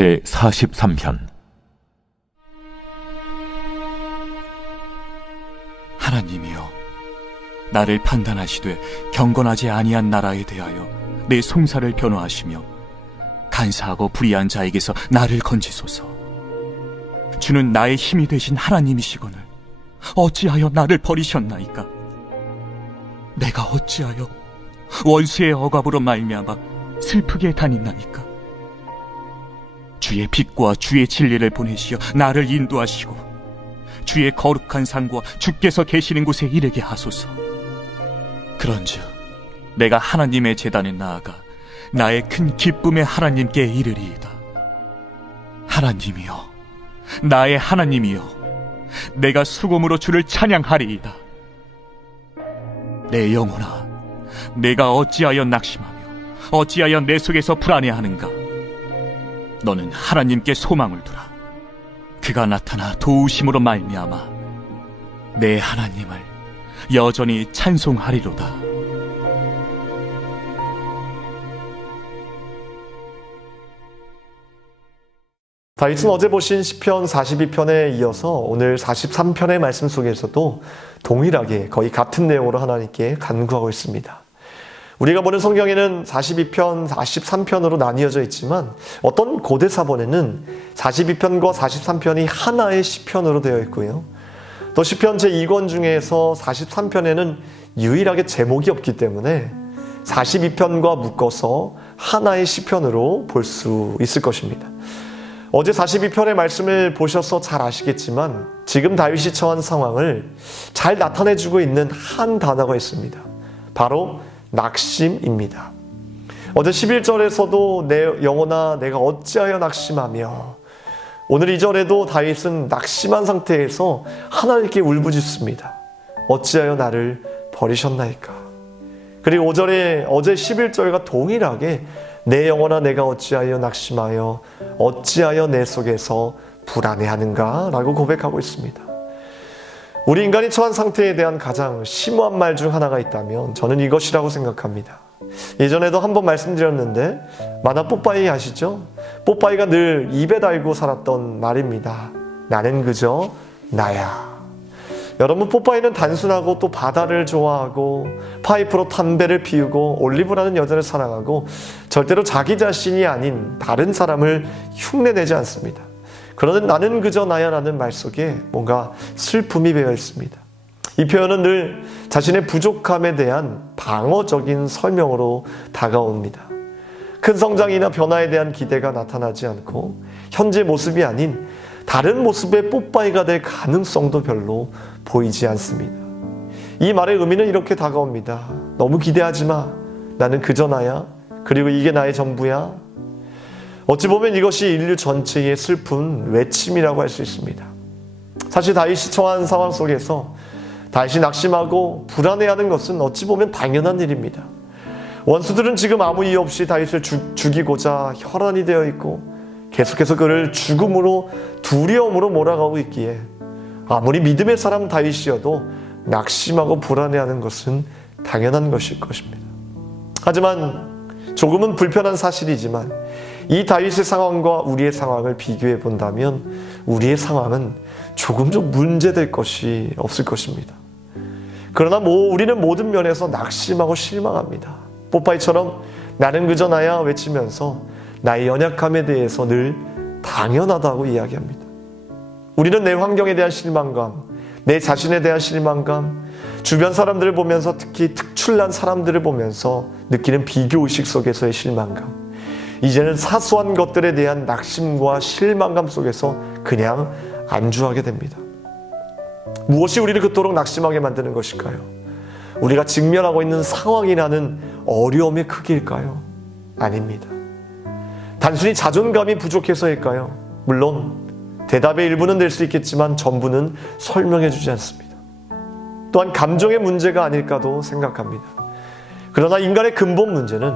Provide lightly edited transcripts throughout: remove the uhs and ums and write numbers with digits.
제43편. 하나님이여, 나를 판단하시되 경건하지 아니한 나라에 대하여 내 송사를 변호하시며 간사하고 불의한 자에게서 나를 건지소서. 주는 나의 힘이 되신 하나님이시거늘 어찌하여 나를 버리셨나이까? 내가 어찌하여 원수의 억압으로 말미암아 슬프게 다닌나이까? 주의 빛과 주의 진리를 보내시어 나를 인도하시고 주의 거룩한 산과 주께서 계시는 곳에 이르게 하소서. 그런즉 내가 하나님의 제단에 나아가 나의 큰 기쁨의 하나님께 이르리이다. 하나님이여, 나의 하나님이여, 내가 수금으로 주를 찬양하리이다. 내 영혼아, 내가 어찌하여 낙심하며 어찌하여 내 속에서 불안해하는가? 너는 하나님께 소망을 두라. 그가 나타나 도우심으로 말미암아 내 하나님을 여전히 찬송하리로다. 다윗은 어제 보신 시편 42편에 이어서 오늘 43편의 말씀 속에서도 동일하게 거의 같은 내용으로 하나님께 간구하고 있습니다. 우리가 보는 성경에는 42편, 43편으로 나뉘어져 있지만 어떤 고대사본에는 42편과 43편이 하나의 시편으로 되어 있고요. 또 시편 제2권 중에서 43편에는 유일하게 제목이 없기 때문에 42편과 묶어서 하나의 시편으로 볼 수 있을 것입니다. 어제 42편의 말씀을 보셔서 잘 아시겠지만 지금 다윗이 처한 상황을 잘 나타내주고 있는 한 단어가 있습니다. 바로 낙심입니다. 어제 11절에서도 내 영혼아 내가 어찌하여 낙심하며, 오늘 2절에도 다윗은 낙심한 상태에서 하나님께 울부짖습니다. 어찌하여 나를 버리셨나이까. 그리고 5절에 어제 11절과 동일하게 내 영혼아 내가 어찌하여 낙심하여 어찌하여 내 속에서 불안해하는가 라고 고백하고 있습니다. 우리 인간이 처한 상태에 대한 가장 심오한 말 중 하나가 있다면 저는 이것이라고 생각합니다. 예전에도 한번 말씀드렸는데 마다 뽀빠이 아시죠? 뽀빠이가 늘 입에 달고 살았던 말입니다. 나는 그저 나야. 여러분, 뽀빠이는 단순하고 또 바다를 좋아하고 파이프로 담배를 피우고 올리브라는 여자를 사랑하고 절대로 자기 자신이 아닌 다른 사람을 흉내내지 않습니다. 그러나 나는 그저 나야라는 말 속에 뭔가 슬픔이 배어 있습니다. 이 표현은 늘 자신의 부족함에 대한 방어적인 설명으로 다가옵니다. 큰 성장이나 변화에 대한 기대가 나타나지 않고 현재 모습이 아닌 다른 모습의 뽀빠이가 될 가능성도 별로 보이지 않습니다. 이 말의 의미는 이렇게 다가옵니다. 너무 기대하지 마. 나는 그저 나야. 그리고 이게 나의 전부야. 어찌 보면 이것이 인류 전체의 슬픈 외침이라고 할 수 있습니다. 사실 다윗이 처한 상황 속에서 다윗이 낙심하고 불안해하는 것은 어찌 보면 당연한 일입니다. 원수들은 지금 아무 이유 없이 다윗을 죽이고자 혈안이 되어 있고 계속해서 그를 죽음으로 두려움으로 몰아가고 있기에 아무리 믿음의 사람 다윗이어도 낙심하고 불안해하는 것은 당연한 것일 것입니다. 하지만 조금은 불편한 사실이지만 이 다윗의 상황과 우리의 상황을 비교해 본다면 우리의 상황은 조금 좀 문제될 것이 없을 것입니다. 그러나 우리는 모든 면에서 낙심하고 실망합니다. 뽀빠이처럼 나는 그저 나야 외치면서 나의 연약함에 대해서 늘 당연하다고 이야기합니다. 우리는 내 환경에 대한 실망감, 내 자신에 대한 실망감, 주변 사람들을 보면서 특히 특출난 사람들을 보면서 느끼는 비교의식 속에서의 실망감, 이제는 사소한 것들에 대한 낙심과 실망감 속에서 그냥 안주하게 됩니다. 무엇이 우리를 그토록 낙심하게 만드는 것일까요? 우리가 직면하고 있는 상황이라는 어려움의 크기일까요? 아닙니다. 단순히 자존감이 부족해서일까요? 물론 대답의 일부는 될 수 있겠지만 전부는 설명해 주지 않습니다. 또한 감정의 문제가 아닐까도 생각합니다. 그러나 인간의 근본 문제는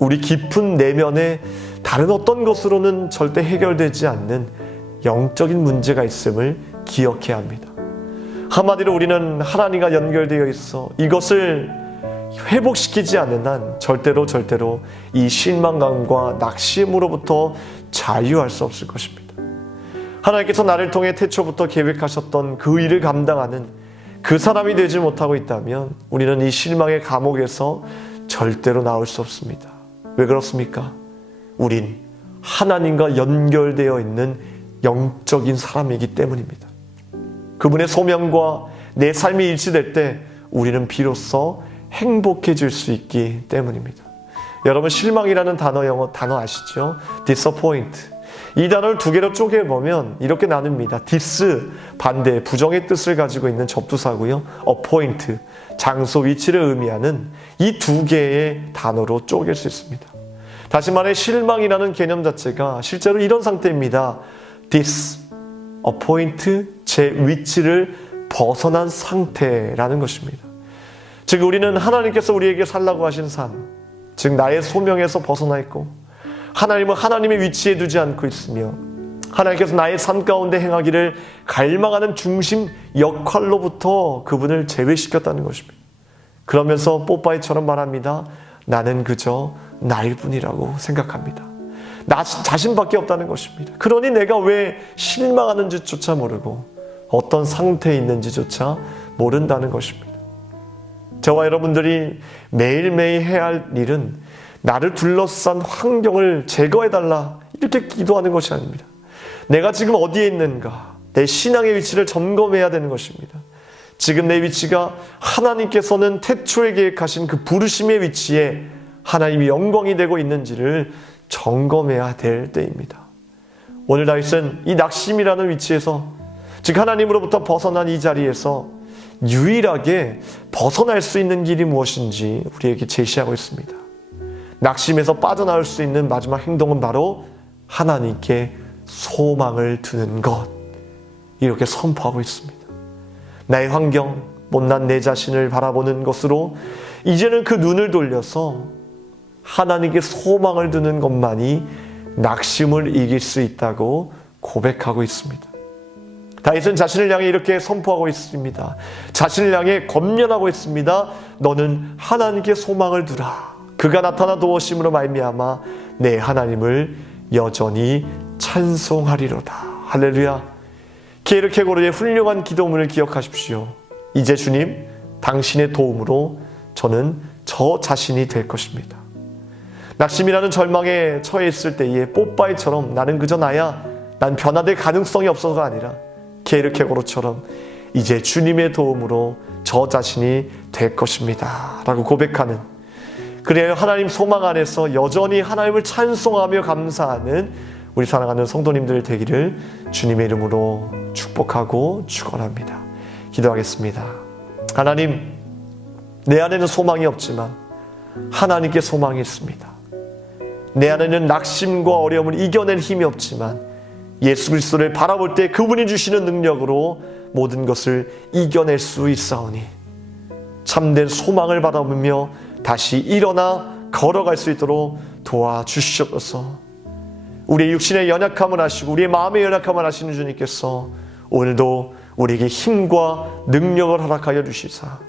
우리 깊은 내면에 다른 어떤 것으로는 절대 해결되지 않는 영적인 문제가 있음을 기억해야 합니다. 한마디로 우리는 하나님과 연결되어 있어 이것을 회복시키지 않는 한 절대로 이 실망감과 낙심으로부터 자유할 수 없을 것입니다. 하나님께서 나를 통해 태초부터 계획하셨던 그 일을 감당하는 그 사람이 되지 못하고 있다면 우리는 이 실망의 감옥에서 절대로 나올 수 없습니다. 왜 그렇습니까? 우린 하나님과 연결되어 있는 영적인 사람이기 때문입니다. 그분의 소명과 내 삶이 일치될 때 우리는 비로소 행복해질 수 있기 때문입니다. 여러분, 실망이라는 단어, 단어 아시죠? disappoint. 이 단어를 두 개로 쪼개보면 이렇게 나눕니다. dis, 반대, 부정의 뜻을 가지고 있는 접두사고요. appoint, 장소, 위치를 의미하는 이 두 개의 단어로 쪼갤 수 있습니다. 다시 말해 실망이라는 개념 자체가 실제로 이런 상태입니다. disappoint, 제 위치를 벗어난 상태라는 것입니다. 즉 우리는 하나님께서 우리에게 살라고 하신 삶, 즉 나의 소명에서 벗어나 있고 하나님은 하나님의 위치에 두지 않고 있으며 하나님께서 나의 삶 가운데 행하기를 갈망하는 중심 역할로부터 그분을 제외시켰다는 것입니다. 그러면서 뽀빠이처럼 말합니다. 나는 그저 나일 뿐이라고 생각합니다. 나 자신밖에 없다는 것입니다. 그러니 내가 왜 실망하는지조차 모르고 어떤 상태에 있는지조차 모른다는 것입니다. 저와 여러분들이 매일매일 해야 할 일은 나를 둘러싼 환경을 제거해달라 이렇게 기도하는 것이 아닙니다. 내가 지금 어디에 있는가, 내 신앙의 위치를 점검해야 되는 것입니다. 지금 내 위치가 하나님께서는 태초에 계획하신 그 부르심의 위치에 하나님이 영광이 되고 있는지를 점검해야 될 때입니다. 오늘 다윗은 이 낙심이라는 위치에서, 즉 하나님으로부터 벗어난 이 자리에서 유일하게 벗어날 수 있는 길이 무엇인지 우리에게 제시하고 있습니다. 낙심에서 빠져나올 수 있는 마지막 행동은 바로 하나님께 소망을 두는 것, 이렇게 선포하고 있습니다. 나의 환경, 못난 내 자신을 바라보는 것으로 이제는 그 눈을 돌려서 하나님께 소망을 두는 것만이 낙심을 이길 수 있다고 고백하고 있습니다. 다윗은 자신을 향해 이렇게 선포하고 있습니다. 자신을 향해 권면하고 있습니다. 너는 하나님께 소망을 두라. 그가 나타나 도우심으로 말미암아 내 하나님을 여전히 찬송하리로다. 할렐루야. 게르케고르의 훌륭한 기도문을 기억하십시오. 이제 주님, 당신의 도움으로 저는 저 자신이 될 것입니다. 낙심이라는 절망에 처해 있을 때에 뽀빠이처럼 나는 그저 나야, 난 변화될 가능성이 없어서가 아니라 게르케고르처럼 이제 주님의 도움으로 저 자신이 될 것입니다 라고 고백하는, 그래야 하나님 소망 안에서 여전히 하나님을 찬송하며 감사하는 우리 사랑하는 성도님들 되기를 주님의 이름으로 축복하고 축원합니다. 기도하겠습니다. 하나님, 내 안에는 소망이 없지만 하나님께 소망이 있습니다. 내 안에는 낙심과 어려움을 이겨낼 힘이 없지만 예수 그리스도를 바라볼 때 그분이 주시는 능력으로 모든 것을 이겨낼 수 있사오니 참된 소망을 바라보며 다시 일어나 걸어갈 수 있도록 도와주시옵소서. 우리의 육신의 연약함을 아시고 우리의 마음의 연약함을 아시는 주님께서 오늘도 우리에게 힘과 능력을 허락하여 주시사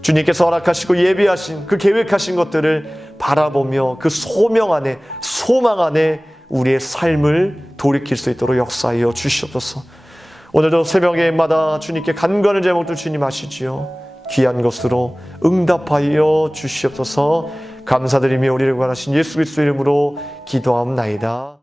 주님께서 허락하시고 예비하신 그 계획하신 것들을 바라보며 그 소명 안에, 소망 안에 우리의 삶을 돌이킬 수 있도록 역사하여 주시옵소서. 오늘도 새벽에마다 주님께 간구하는 제목들 주님 아시지요. 귀한 것으로 응답하여 주시옵소서. 감사드리며 우리를 구원하신 예수 그리스도 이름으로 기도하옵나이다.